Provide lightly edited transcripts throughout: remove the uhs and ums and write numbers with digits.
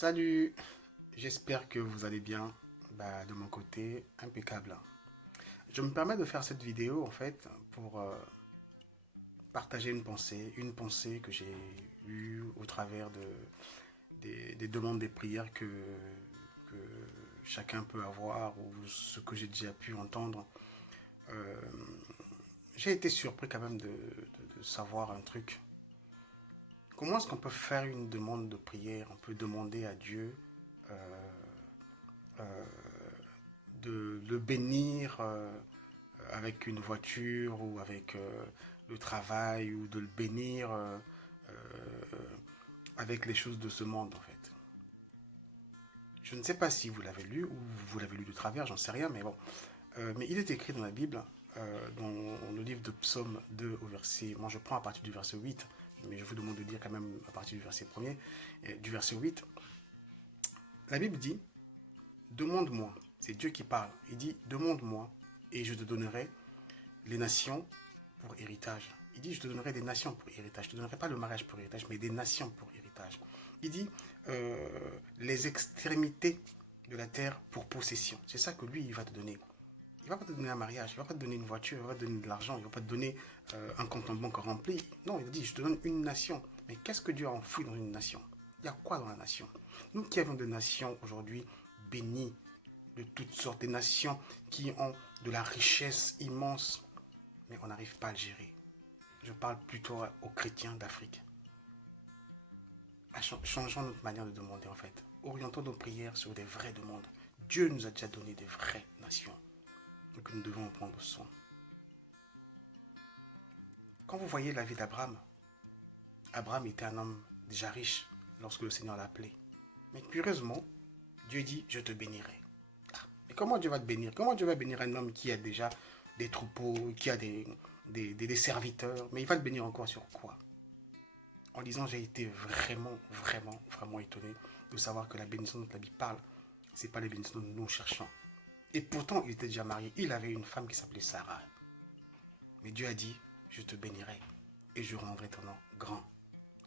Salut, j'espère que vous allez bien. De mon côté, impeccable. Je me permets de faire cette vidéo en fait pour partager une pensée que j'ai eue au travers des demandes des prières que chacun peut avoir ou ce que j'ai déjà pu entendre. Euh, j'ai été surpris quand même de savoir un truc. Comment est-ce qu'on peut faire une demande de prière? On peut demander à Dieu euh, euh, de le bénir avec une voiture ou avec le travail ou de le bénir avec les choses de ce monde en fait. Je ne sais pas si vous l'avez lu ou vous l'avez lu de travers, j'en sais rien, mais bon. Mais il est écrit dans la Bible, dans le livre de Psaume 2 au verset, moi je prends à partir du verset 8, mais je vous demande de lire quand même à partir du verset 1er, du verset 8, la Bible dit, demande-moi, c'est Dieu qui parle, il dit, demande-moi et je te donnerai les nations pour héritage. Il dit, je te donnerai des nations pour héritage. Je ne te donnerai pas le mariage pour héritage, mais des nations pour héritage. Il dit, les extrémités de la terre pour possession. C'est ça que lui, il va te donner. Il ne va pas te donner un mariage, il ne va pas te donner une voiture, il ne va pas te donner de l'argent, il ne va pas te donner un compte en banque rempli. Non, il dit, je te donne une nation. Mais qu'est-ce que Dieu a enfoui dans une nation? Il y a quoi dans la nation? Nous qui avons des nations aujourd'hui bénies de toutes sortes, des nations qui ont de la richesse immense, mais on n'arrive pas à le gérer. Je parle plutôt aux chrétiens d'Afrique. Changeons notre manière de demander en fait. Orientons nos prières sur des vraies demandes. Dieu nous a déjà donné des vraies nations. Donc nous devons en prendre soin. Quand vous voyez la vie d'Abraham, Abraham était un homme déjà riche lorsque le Seigneur l'a appelé. Mais curieusement, Dieu dit, je te bénirai. Ah, mais comment Dieu va te bénir? Comment Dieu va bénir un homme qui a déjà des troupeaux, qui a des serviteurs? Mais il va te bénir encore sur quoi? En disant, j'ai été vraiment étonné de savoir que la bénédiction dont la Bible parle, ce n'est pas la bénédiction dont nous cherchons. Et pourtant, il était déjà marié. Il avait une femme qui s'appelait Sarah. Mais Dieu a dit, je te bénirai et je rendrai ton nom grand.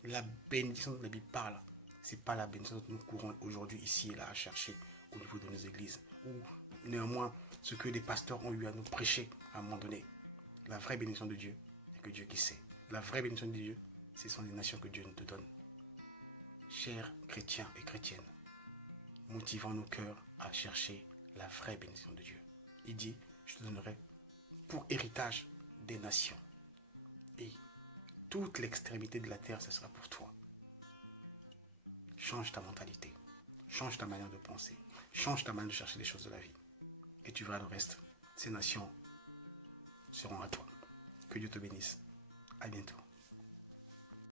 La bénédiction dont la Bible parle, ce n'est pas la bénédiction dont nous courons aujourd'hui ici et là à chercher au niveau de nos églises. Ou néanmoins, ce que les pasteurs ont eu à nous prêcher à un moment donné. La vraie bénédiction de Dieu, il n'y a que Dieu qui sait. La vraie bénédiction de Dieu, ce sont les nations que Dieu nous donne. Chers chrétiens et chrétiennes, motivons nos cœurs à chercher la vraie bénédiction de Dieu. Il dit, je te donnerai pour héritage des nations. Et toute l'extrémité de la terre, ce sera pour toi. Change ta mentalité. Change ta manière de penser. Change ta manière de chercher les choses de la vie. Et tu verras le reste. Ces nations seront à toi. Que Dieu te bénisse. À bientôt.